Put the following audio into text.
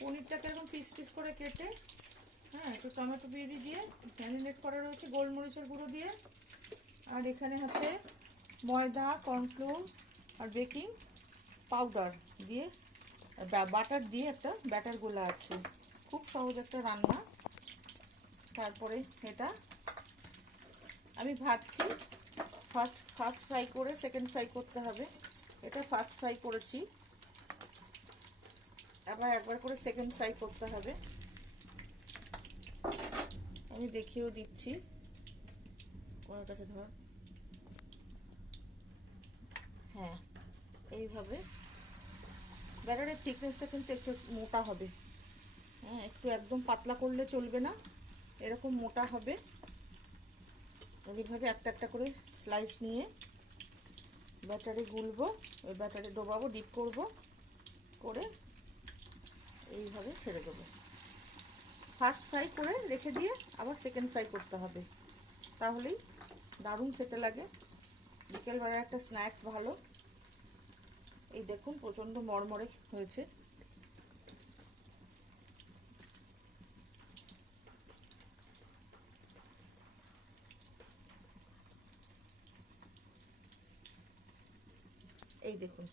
পনিরটাকে এরকম piece piece করে কেটে, হ্যাঁ, একটু টমেটো পিউরি দিয়ে ম্যারিনেট করা রয়েছে গোলমরিচের গুঁড়ো দিয়ে। আর এখানে হচ্ছে ময়দা, কর্নফ্লোর আর বেকিং পাউডার দিয়ে বাটার দিয়ে একটা ব্যাটার গোলা আছে। খুব সহজ একটা রান্না। তারপরে এটা আমি ভাজছি, ফার্স্ট ফ্রাই করে সেকেন্ড ফ্রাই করতে হবে। এটা ফার্স্ট ফ্রাই করেছি, আবার একবার করে সেকেন্ড ফ্রাই করতে হবে। আমি দেখিয়েও দিচ্ছি, ওর কাছে ধর, হ্যাঁ, এইভাবে। ব্যাটারের থিকনেসটা কিন্তু একটু মোটা হবে, হ্যাঁ, একটু একদম পাতলা করলে চলবে না, এরকম মোটা হবে। এইভাবে একটা একটা করে স্লাইস নিয়ে ব্যাটারে গুলবো, ওই ব্যাটারে ডোবাবো, ডিপ করব, করে এইভাবে ছেড়ে দেবো। ফার্স্ট ফ্রাই করে রেখে দিয়ে আবার সেকেন্ড ফ্রাই করতে হবে, তাহলেই দারুণ খেতে লাগে। বিকেলবেলার একটা স্ন্যাক্স ভালো। এই দেখুন প্রচণ্ড মরমরে হয়েছে। এই দেখুন।